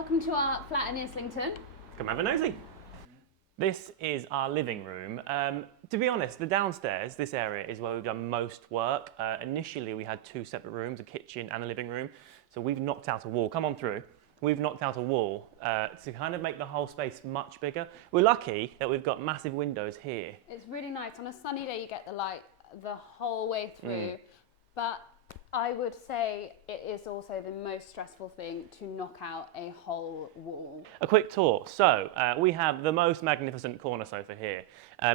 welcome to our flat in Islington. Come have a nosy. This is our living room. To be honest, the downstairs, this area, is where we've done most work. Initially, we had two separate rooms, a kitchen and a living room. So we've knocked out a wall. Come on through. We've knocked out a wall to kind of make the whole space much bigger. We're lucky that we've got massive windows here. It's really nice. On a sunny day, you get the light the whole way through. But I would say it is also the most stressful thing to knock out a whole wall. A quick tour. So we have the most magnificent corner sofa here.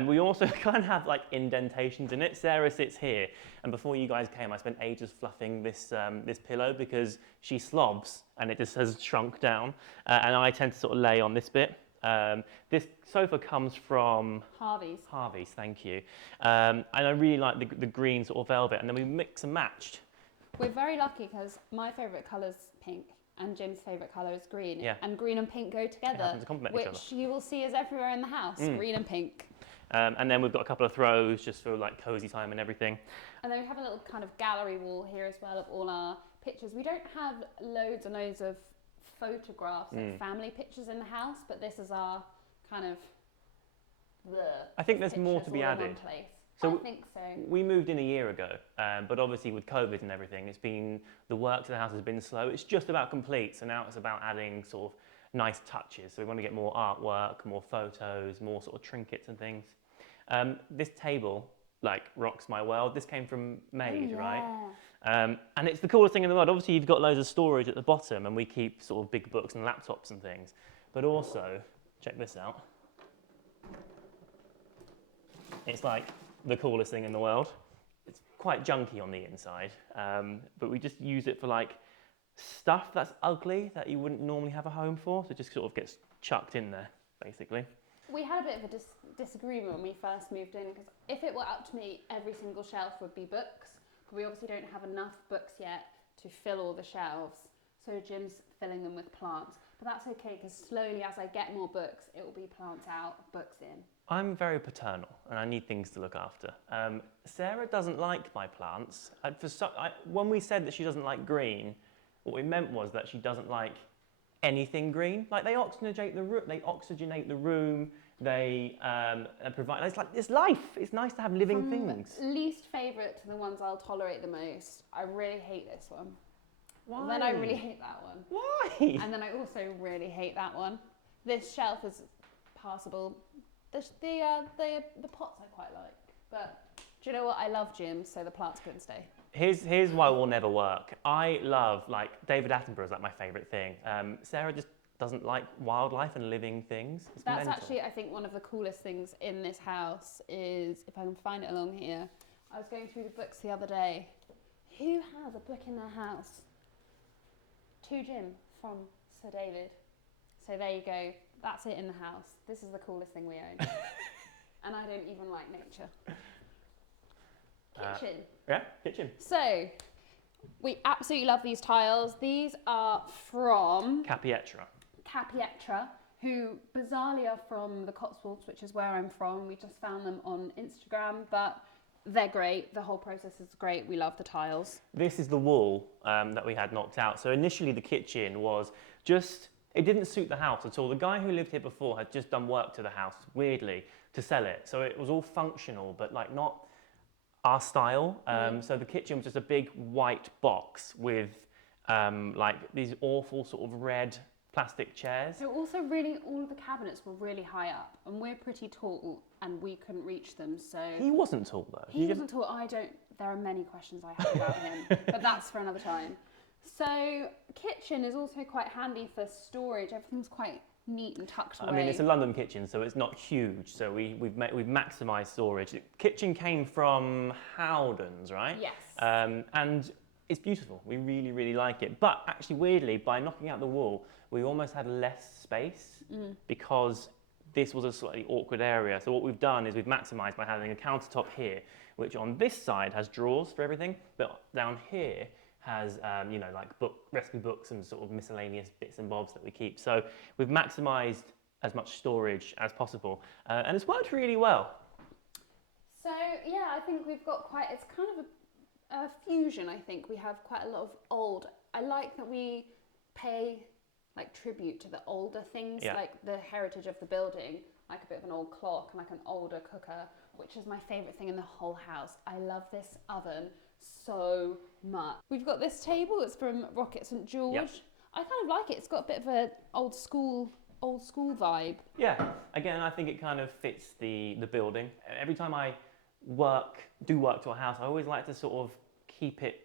We also kind of have like indentations in it. Sarah sits here, and before you guys came, I spent ages fluffing this this pillow because she slobs and it just has shrunk down. And I tend to sort of lay on this bit. This sofa comes from Harvey's. Harvey's, thank you. And I really like the green sort of velvet, and then we mix and matched. We're very lucky because my favourite colour is pink and Jim's favourite colour is green. Yeah. And green and pink go together, to complement each other. which you will see is everywhere in the house, green and pink. And then we've got a couple of throws just for like cozy time and everything. And then we have a little kind of gallery wall here as well of all our pictures. We don't have loads and loads of photographs, like family pictures in the house, but this is our kind of I think there's more to be added. So I think so. We moved in a year ago, but obviously with COVID and everything, the work to the house has been slow. It's just about complete, so now it's about adding sort of nice touches. So we want to get more artwork, more photos, more sort of trinkets and things. This table like rocks my world. This came from Maid, right? And it's the coolest thing in the world. Obviously you've got loads of storage at the bottom, and we keep sort of big books and laptops and things. But also, check this out. It's like the coolest thing in the world. It's quite junky on the inside, but we just use it for like stuff that's ugly that you wouldn't normally have a home for, so it just sort of gets chucked in there, basically. We had a bit of a disagreement when we first moved in, because if it were up to me, every single shelf would be books, but we obviously don't have enough books yet to fill all the shelves, so Jim's filling them with plants. But that's okay, because slowly as I get more books, it will be plants out, books in. I'm very paternal and I need things to look after. Sarah doesn't like my plants. When we said that she doesn't like green, what we meant was that she doesn't like anything green. Like they oxygenate the room. They provide. It's like it's life. It's nice to have living things. Least favourite to the ones I'll tolerate the most. I really hate this one. Why? And then I really hate that one. Why? And then I also really hate that one. This shelf is passable. The pots I quite like, but do you know what? I love Jim, so the plants couldn't stay. Here's why it will never work. I love, like, David Attenborough is like my favourite thing. Sarah just doesn't like wildlife and living things. It's That's mental. actually, I think, one of the coolest things in this house is, if I can find it along here, I was going through the books the other day. Who has a book in their house? To Jim from Sir David. So there you go. That's it in the house. This is the coolest thing we own. And I don't even like nature. Kitchen. Yeah, kitchen. So, we absolutely love these tiles. These are from Capietra, who bizarrely are from the Cotswolds, which is where I'm from. We just found them on Instagram, but they're great. The whole process is great. We love the tiles. This is the wall that we had knocked out. So initially the kitchen was just, it didn't suit the house at all. The guy who lived here before had just done work to the house, weirdly, to sell it. So it was all functional, but like not our style. So the kitchen was just a big white box with like these awful sort of red plastic chairs. So also really, all of the cabinets were really high up, and we're pretty tall and we couldn't reach them, so... He wasn't tall though. He wasn't tall, there are many questions I have about him, but that's for another time. So, kitchen is also quite handy for storage. Everything's quite neat and tucked away. I mean, it's a London kitchen, so it's not huge. So we've maximised storage. The kitchen came from Howdens, right? Yes. And it's beautiful. We really, really like it. But actually, weirdly, by knocking out the wall, we almost had less space because this was a slightly awkward area. So what we've done is we've maximised by having a countertop here, which on this side has drawers for everything, but down here has, you know, like recipe books and sort of miscellaneous bits and bobs that we keep. So we've maximised as much storage as possible, and it's worked really well. So yeah, I think we've got quite, it's kind of a fusion, I think. We have quite a lot of old, I like that we pay like tribute to the older things, Yeah. like the heritage of the building, like a bit of an old clock and like an older cooker, which is my favourite thing in the whole house. I love this oven so much. We've got this table, it's from Rocket St George. Yep. I kind of like it. It's got a bit of a old school vibe. Yeah, again, I think it kind of fits the building. Every time I do work to a house, I always like to sort of keep it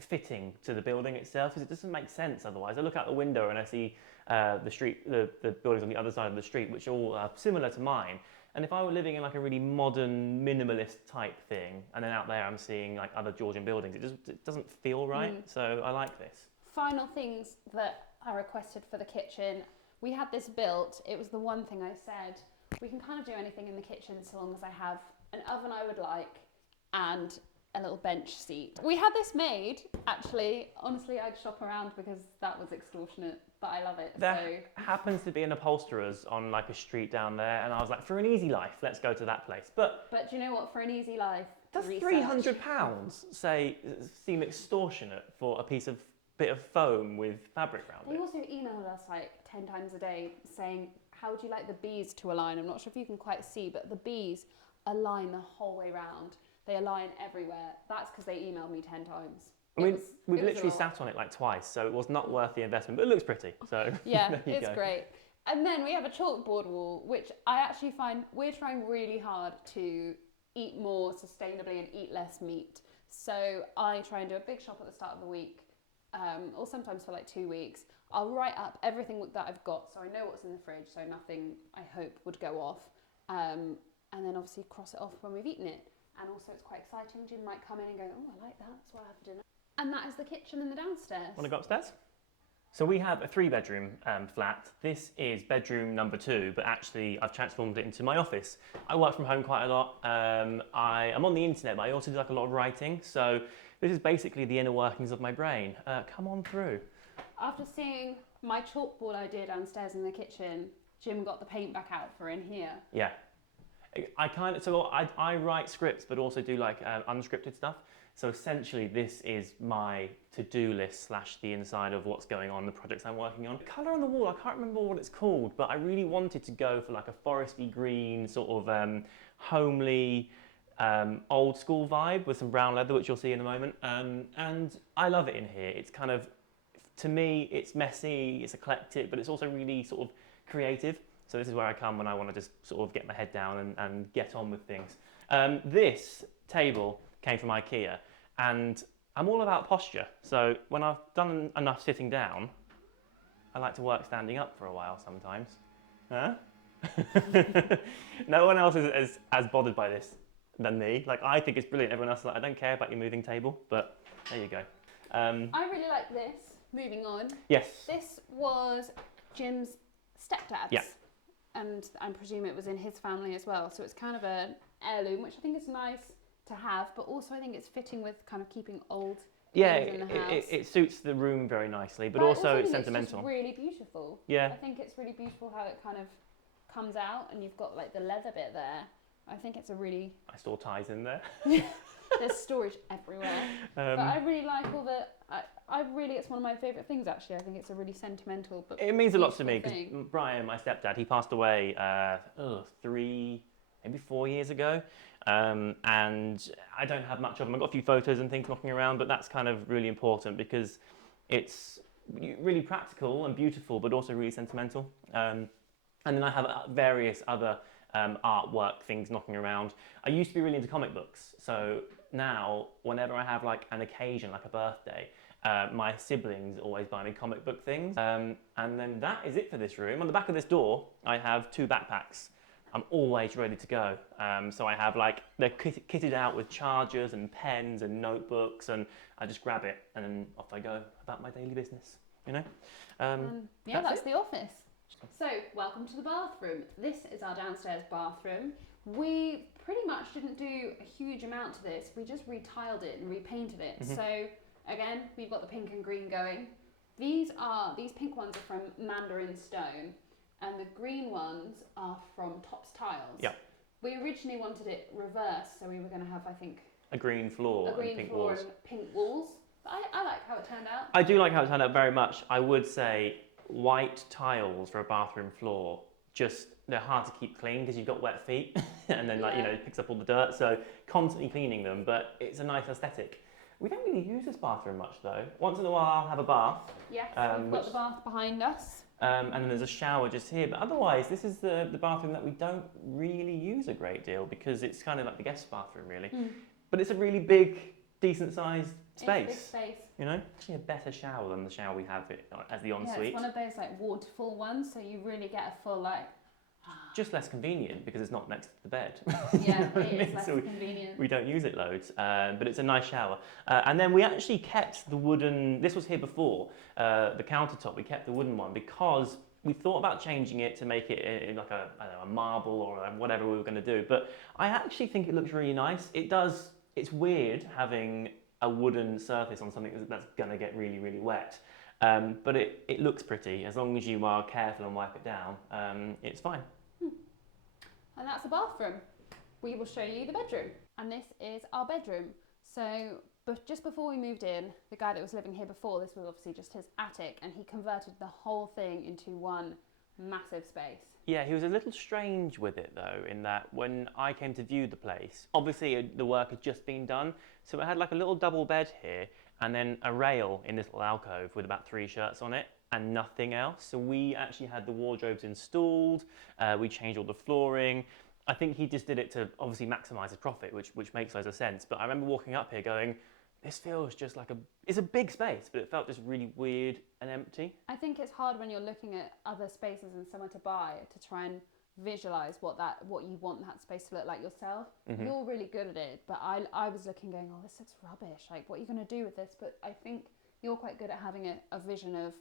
fitting to the building itself, because it doesn't make sense otherwise. I look out the window and I see the buildings on the other side of the street, which are all similar to mine. And if I were living in like a really modern, minimalist type thing, and then out there I'm seeing like other Georgian buildings, it doesn't feel right. So I like this. Final things that I requested for the kitchen. We had this built. It was the one thing I said, we can kind of do anything in the kitchen so long as I have an oven I would like and a little bench seat. We had this made, actually. Honestly, I'd shop around because that was extortionate, but I love it. There happens to be an upholsterer's on like a street down there, and I was like, for an easy life, let's go to that place. But do you know what? For an easy life, does research. £300 seem extortionate for a bit of foam with fabric around They it? also emailed us like 10 times a day saying, how would you like the bees to align? I'm not sure if you can quite see, but the bees align the whole way round. They align everywhere. That's because they emailed me 10 times. I mean, we've literally sat on it like twice, so it was not worth the investment, but it looks pretty. So yeah, it's great. And then we have a chalkboard wall, which I actually find we're trying really hard to eat more sustainably and eat less meat. So I try and do a big shop at the start of the week, or sometimes for like 2 weeks. I'll write up everything that I've got, so I know what's in the fridge, so nothing I hope would go off. And then obviously cross it off when we've eaten it. And also it's quite exciting. Jim might come in and go, oh, I like that, that's what I have for dinner. And that is the kitchen in the downstairs. Want to go upstairs? So we have a 3-bedroom flat. This is bedroom number 2, but actually I've transformed it into my office. I work from home quite a lot. I am on the internet, but I also do like a lot of writing. So this is basically the inner workings of my brain. Come on through. After seeing my chalkboard idea downstairs in the kitchen, Jim got the paint back out for in here. Yeah. I write scripts, but also do like unscripted stuff. So essentially this is my to-do list / the inside of what's going on, the projects I'm working on. The colour on the wall, I can't remember what it's called, but I really wanted to go for like a foresty green, sort of homely, old school vibe with some brown leather, which you'll see in a moment. And I love it in here. It's kind of, to me, it's messy, it's eclectic, but it's also really sort of creative. So this is where I come when I want to just sort of get my head down and get on with things. This table came from IKEA, and I'm all about posture. So when I've done enough sitting down, I like to work standing up for a while sometimes. Huh? No one else is as bothered by this than me. Like, I think it's brilliant. Everyone else is like, I don't care about your moving table, but there you go. I really like this. Moving on. Yes. This was Jim's stepdad's. Yeah. And I presume it was in his family as well. So it's kind of an heirloom, which I think is nice to have, but also I think it's fitting with kind of keeping old things in the house. It suits the room very nicely, but also it's sentimental. It's just really beautiful. Yeah. I think it's really beautiful how it kind of comes out and you've got like the leather bit there. I think it's a really... I store ties in there. There's storage everywhere. But I really like all the... it's one of my favourite things actually. I think it's a really sentimental but it means a lot to me because thing. Brian, my stepdad, he passed away 3, maybe 4 years ago. And I don't have much of him. I've got a few photos and things knocking around, but that's kind of really important because it's really practical and beautiful, but also really sentimental. And then I have various other artwork things knocking around. I used to be really into comic books, so now whenever I have like an occasion, like a birthday, my siblings always buy me comic book things. And then that is it for this room. On the back of this door, I have 2 backpacks. I'm always ready to go. So I have like, they're kitted out with chargers and pens and notebooks, and I just grab it and then off I go about my daily business, you know? That's the office. So, welcome to the bathroom. This is our downstairs bathroom. We pretty much didn't do a huge amount to this. We just retiled it and repainted it. Mm-hmm. So, again, we've got the pink and green going. These pink ones are from Mandarin Stone, and the green ones are from Tops Tiles. Yeah. We originally wanted it reversed, so we were going to have, I think, a green floor and pink walls. And pink walls. But I like how it turned out. I do like how it turned out very much. I would say white tiles for a bathroom floor, they're hard to keep clean because you've got wet feet and then it picks up all the dirt. So constantly cleaning them, but it's a nice aesthetic. We don't really use this bathroom much though. Once in a while I'll have a bath. Yes, we've got the bath behind us. And then there's a shower just here. But otherwise, this is the bathroom that we don't really use a great deal because it's kind of like the guest bathroom really. But it's a really big, decent sized space. It's a big space. You know, actually a better shower than the shower we have as the ensuite. Yeah, it's one of those like waterfall ones, so you really get a full like. Just less convenient because it's not next to the bed. Yeah, it is less convenient. We don't use it loads, but it's a nice shower. And then we actually kept the wooden, this was here before, the countertop, we kept the wooden one because we thought about changing it to make it in like a marble or whatever we were going to do. But I actually think it looks really nice. It's weird having a wooden surface on something that's going to get really, really wet. But it looks pretty. As long as you are careful and wipe it down, it's fine. And that's the bathroom. We will show you the bedroom. And this is our bedroom. So but just before we moved in, the guy that was living here before, this was obviously just his attic, and he converted the whole thing into one massive space. Yeah, he was a little strange with it though, in that when I came to view the place, obviously the work had just been done, so it had like a little double bed here, and then a rail in this little alcove with about 3 shirts on it and nothing else. So we actually had the wardrobes installed, we changed all the flooring. I think he just did it to obviously maximise his profit, which makes loads of sense. But I remember walking up here going, this feels just like it's a big space, but it felt just really weird and empty. I think it's hard when you're looking at other spaces and somewhere to buy to try and visualise what you want that space to look like yourself. Mm-hmm. You're really good at it, but I was looking going, oh, this looks rubbish. Like, what are you going to do with this? But I think you're quite good at having a vision of,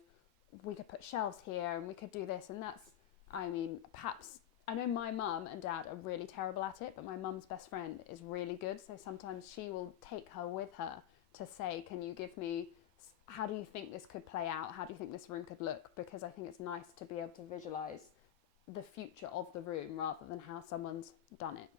we could put shelves here and we could do this. And that's, I mean, perhaps, I know my mum and dad are really terrible at it, but my mum's best friend is really good. So sometimes she will take her with her to say, can you give me, how do you think this could play out? How do you think this room could look? Because I think it's nice to be able to visualise the future of the room rather than how someone's done it.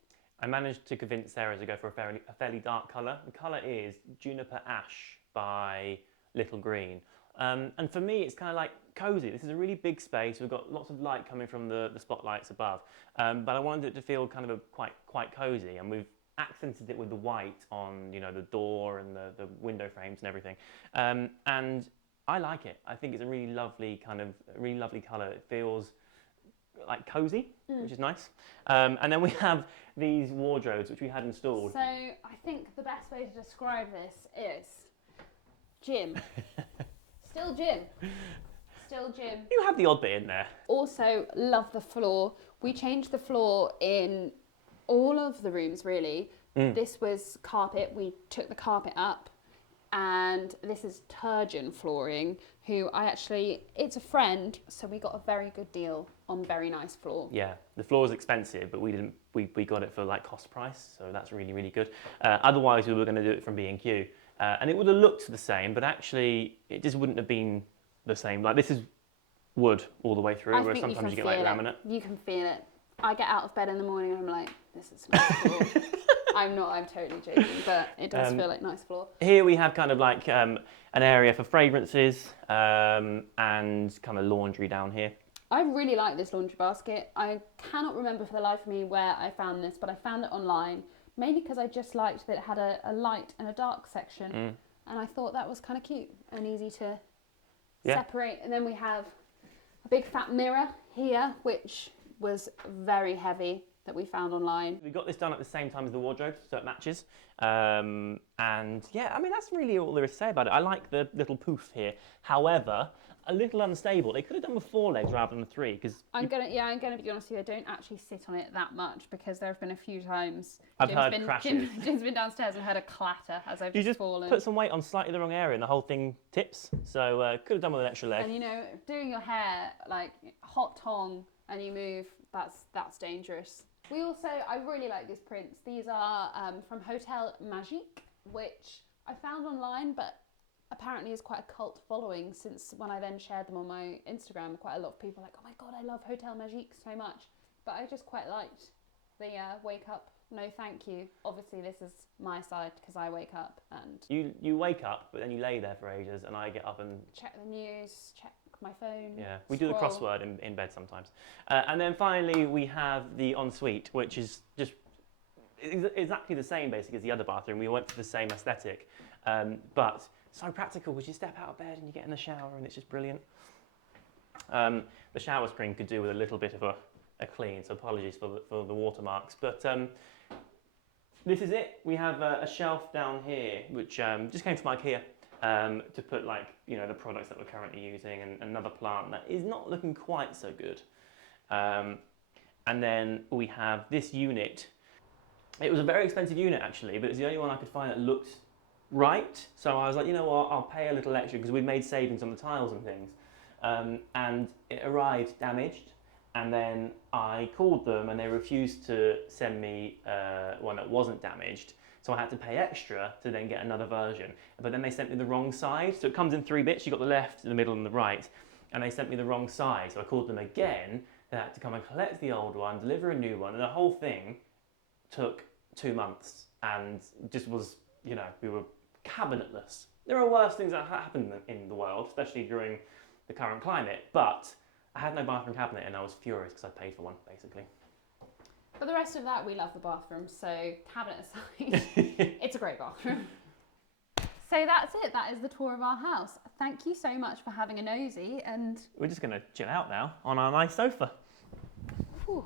I managed to convince Sarah to go for a fairly dark colour. The colour is Juniper Ash by Little Green. And for me, it's kind of like cosy. This is a really big space. We've got lots of light coming from the spotlights above. But I wanted it to feel kind of quite cosy. And we've accented it with the white on, the door and the window frames and everything. And I like it. I think it's a really lovely colour. It feels like cosy, which is nice. And then we have these wardrobes, which we had installed. So I think the best way to describe this is Jim. Still Jim. Still Jim. You have the odd bit in there. Also, love the floor. We changed the floor in all of the rooms, really. This was carpet. We took the carpet up. And this is Turgeon Flooring, who it's a friend, so we got a very good deal on very nice floor. Yeah, the floor was expensive, but we got it for like cost price, so that's really, really good. Otherwise, we were going to do it from B&Q. And it would have looked the same, but actually it just wouldn't have been the same. Like, this is wood all the way through, whereas sometimes you get like laminate. You can feel it. I get out of bed in the morning and I'm like, this is nice floor. I'm totally joking, but it does feel like nice floor. Here we have kind of like an area for fragrances and kind of laundry down here. I really like this laundry basket. I cannot remember for the life of me where I found this, but I found it online. Mainly because I just liked that it had a light and a dark section. And I thought that was kind of cute and easy to separate. And then we have a big fat mirror here, which was very heavy, that we found online. We got this done at the same time as the wardrobe, so it matches. And yeah, I mean, that's really all there is to say about it. I like the little poof here. However, a little unstable. They could have done with 4 legs rather than 3, because I'm gonna be honest with you. I don't actually sit on it that much because there have been a few times I've heard crashes. Jim's been downstairs and heard a clatter as I've just fallen. Put some weight on slightly the wrong area and the whole thing tips. So could have done with an extra leg. And doing your hair like hot tong and you move, that's dangerous. I really like these prints. These are from Hotel Magique, which I found online, but apparently is quite a cult following, since when I then shared them on my Instagram, quite a lot of people were like, oh my god, I love Hotel Magique so much. But I just quite liked the wake up, no thank you. Obviously this is my side because I wake up and... You wake up, but then you lay there for ages, and I get up and... check the news, check my phone. Yeah, we do the scroll. crossword in bed sometimes. And then finally we have the ensuite, which is just exactly the same basically as the other bathroom. We went for the same aesthetic, but so practical because you step out of bed and you get in the shower and it's just brilliant. The shower screen could do with a little bit of a clean, so apologies for the watermarks. But this is it. We have a shelf down here, which just came from IKEA to put the products that we're currently using, and another plant that is not looking quite so good. And then we have this unit. It was a very expensive unit actually, but it's the only one I could find that looked right. So I was like, you know what, I'll pay a little extra because we'd made savings on the tiles and things. And it arrived damaged, and then I called them and they refused to send me one that wasn't damaged, so I had to pay extra to then get another version. But then they sent me the wrong size, so it comes in 3 bits. You've got the left, the middle and the right, and they sent me the wrong size, so I called them again. They had to come and collect the old one, deliver a new one, and the whole thing took 2 months, and just was, we were cabinetless. There are worse things that happen in the world, especially during the current climate, but I had no bathroom cabinet and I was furious because I paid for one, basically. But the rest of that, we love the bathroom, so cabinet aside, it's a great bathroom. So that's it, that is the tour of our house. Thank you so much for having a nosy, and we're just going to chill out now on our nice sofa. Whew.